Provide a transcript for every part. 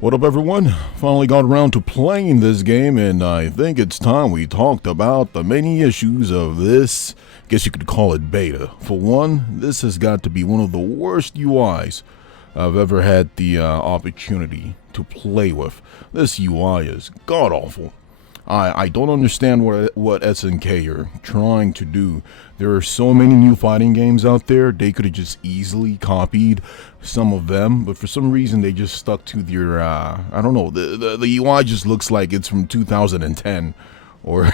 What up, everyone? Finally got around to playing this game, and I think it's time we talked about the many issues of this. I guess you could call it beta. For one, this has got to be one of the worst UIs I've ever had the opportunity to play with. This UI is god awful. I don't understand what SNK are trying to do. There are so many new fighting games out there. They could have just easily copied some of them, but for some reason they just stuck to their I don't know. The UI just looks like it's from 2010 or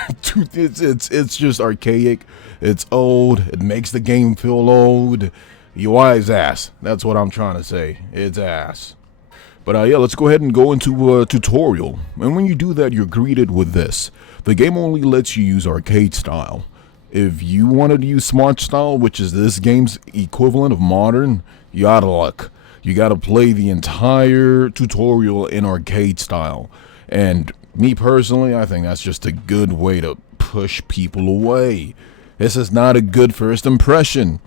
it's just archaic. It's old. It makes the game feel old. UI is ass. That's what I'm trying to say. It's ass. But yeah, let's go ahead and go into a tutorial. And when you do that, you're greeted with this. The game only lets you use arcade style. If you wanted to use smart style, which is this game's equivalent of modern, you out of luck. You gotta play the entire tutorial in arcade style. And me personally, I think that's just a good way to push people away. This is not a good first impression.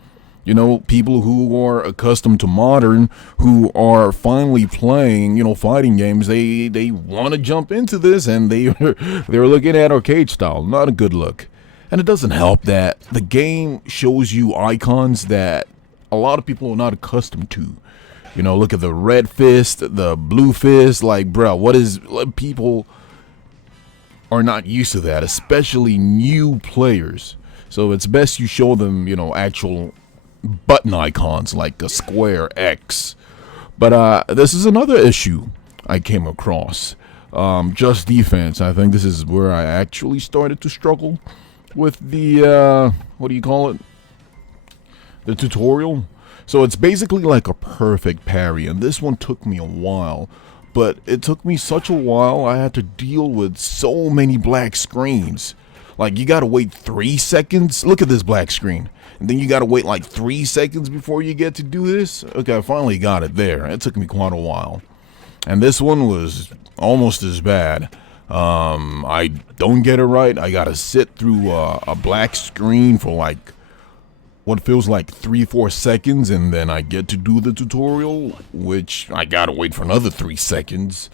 You know, people who are accustomed to modern, who are finally playing, fighting games, they want to jump into this, and they're looking at arcade style. Not a good look. And it doesn't help that the game shows you icons that a lot of people are not accustomed to. Look at the red fist, the blue fist, people are not used to that, especially new players. So it's best you show them, actual button icons like the square X. But this is another issue I came across. Just defense. I think this is where I actually started to struggle with the what do you call it? The tutorial. So it's basically like a perfect parry, and this one took me a while. But it took me such a while, I had to deal with so many black screens. Like, you gotta wait 3 seconds. Look at this black screen. And then you gotta wait like 3 seconds before you get to do this. Okay, I finally got it there. It took me quite a while. And this one was almost as bad. I don't get it right. I gotta sit through a black screen for like what feels like 3-4 seconds, and then I get to do the tutorial, which I gotta wait for another 3 seconds.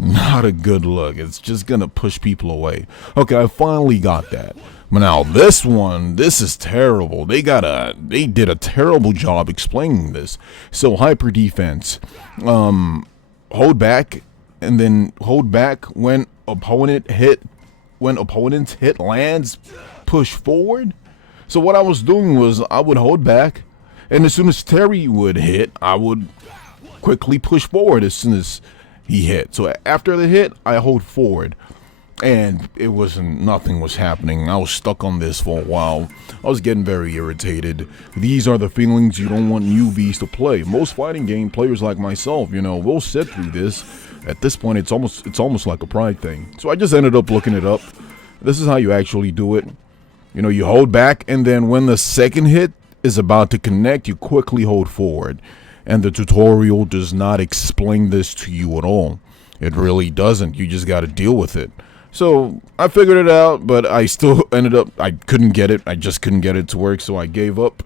Not a good look. It's just gonna push people away. Okay, I finally got that. But now this one, this is terrible. They did a terrible job explaining this. So hyper defense, hold back, and then hold back when opponent's hit lands, push forward. So what I was doing was I would hold back, and as soon as Terry would hit, I would quickly push forward as soon as he hit. So after the hit, I hold forward, and nothing was happening. I was stuck on this for a while. I was getting very irritated. These are the feelings you don't want newbies to play. Most fighting game players like myself, we'll sit through this. At this point, it's almost like a pride thing. So I just ended up looking it up. This is how you actually do it. You hold back, and then when the second hit is about to connect, you quickly hold forward. And the tutorial does not explain this to you at all. It really doesn't. You just got to deal with it. So I figured it out, but I still I couldn't get it. I just couldn't get it to work, so I gave up.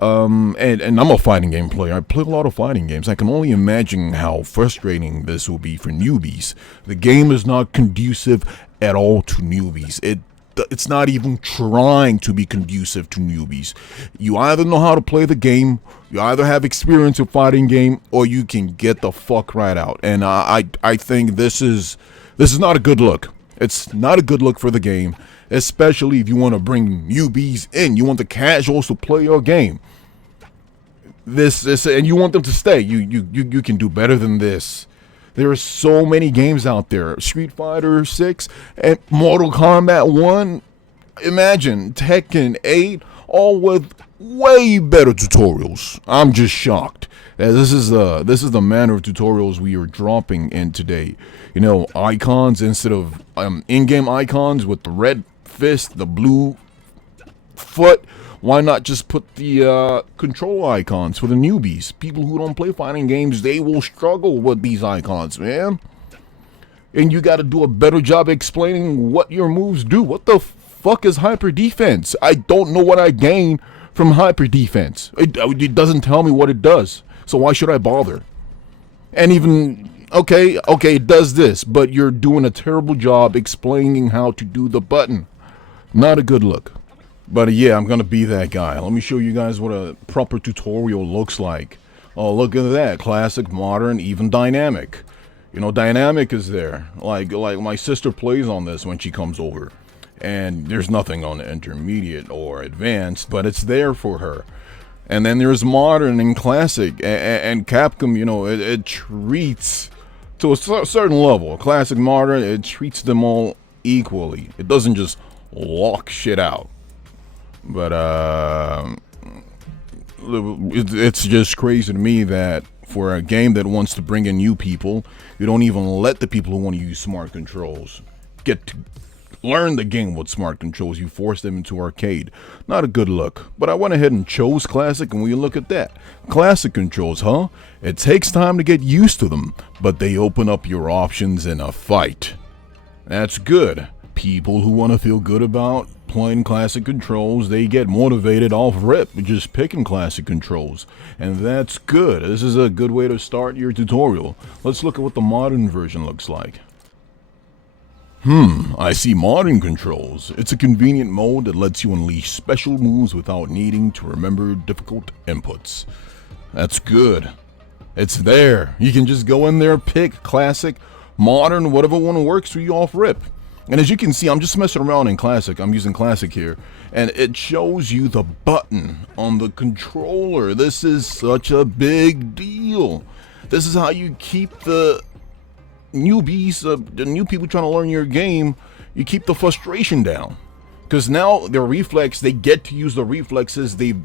And I'm a fighting game player. I play a lot of fighting games. I can only imagine how frustrating this will be for newbies. The game is not conducive at all to newbies. It's not even trying to be conducive to newbies. You either know how to play the game, you either have experience in fighting game, or you can get the fuck right out. And I think this is not a good look. It's not a good look for the game, especially if you want to bring newbies in. You want the casuals to play your game. This and you want them to stay. You can do better than this. There are so many games out there. Street Fighter 6 and Mortal Kombat 1. Imagine Tekken 8, all with way better tutorials. I'm just shocked. This is the manner of tutorials we are dropping in today. Icons instead of in-game icons with the red fist, the blue foot. Why not just put the control icons for the newbies? People who don't play fighting games, they will struggle with these icons, man. And you got to do a better job explaining what your moves do. What the fuck is hyper defense? I don't know what I gain from hyper defense. It doesn't tell me what it does. So why should I bother? And even Okay, it does this, but you're doing a terrible job explaining how to do the button. Not a good look. But yeah, I'm gonna be that guy. Let me show you guys what a proper tutorial looks like. Oh, look at that. Classic, modern, even dynamic. You know, dynamic is there. Like my sister plays on this when she comes over. And there's nothing on the intermediate or advanced, but it's there for her. And then there's modern and classic. And Capcom, you know, it treats to a certain level. Classic, modern, it treats them all equally. It doesn't just lock shit out. But it's just crazy to me that for a game that wants to bring in new people, you don't even let the people who want to use smart controls get to learn the game with smart controls. You force them into arcade. Not a good look. But I went ahead and chose classic, and we look at that. Classic controls, huh? It takes time to get used to them, but they open up your options in a fight. That's good. People who want to feel good about playing classic controls, they get motivated off rip just picking classic controls, and that's good. This is a good way to start your tutorial. Let's look at what the modern version looks like. I see modern controls. It's a convenient mode that lets you unleash special moves without needing to remember difficult inputs. That's good. It's there. You can just go in there, pick classic, modern, whatever one works for you off rip. And as you can see, I'm just messing around in classic. I'm using classic here. And it shows you the button on the controller. This is such a big deal. This is how you keep the newbies, the new people trying to learn your game, you keep the frustration down. Because now their reflex, they get to use the reflexes they've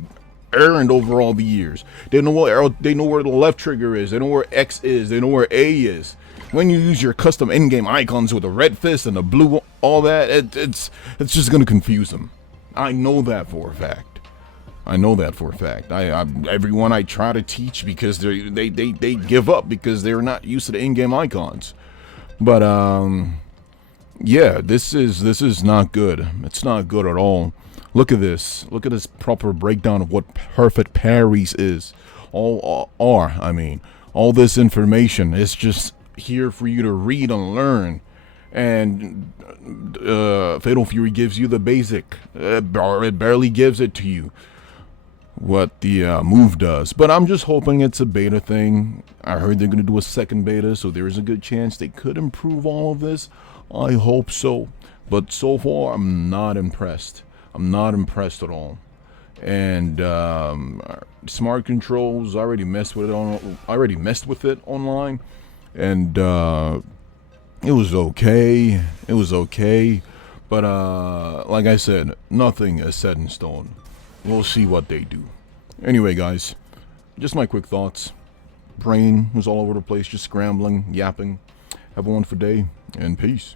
earned over all the years. They know what arrow, they know where the left trigger is, they know where X is, they know where A is. When you use your custom in-game icons with the red fist and the blue, all that, it's just gonna confuse them. I know that for a fact. Everyone I try to teach, because they give up because they're not used to the in-game icons. But yeah, this is not good. It's not good at all. Look at this. Look at this proper breakdown of what perfect parries is. All this information is just here for you to read and learn. And Fatal Fury gives you the basic. It barely gives it to you what the move does. But I'm just hoping it's a beta thing. I heard they're going to do a second beta, so there is a good chance they could improve all of this. I hope so. But so far, I'm not impressed. I'm not impressed at all. And smart controls, I already messed with it online, and it was okay. But like I said, nothing is set in stone. We'll see what they do. Anyway, guys, just my quick thoughts. Brain was all over the place, just scrambling, yapping. Have a wonderful day, and peace.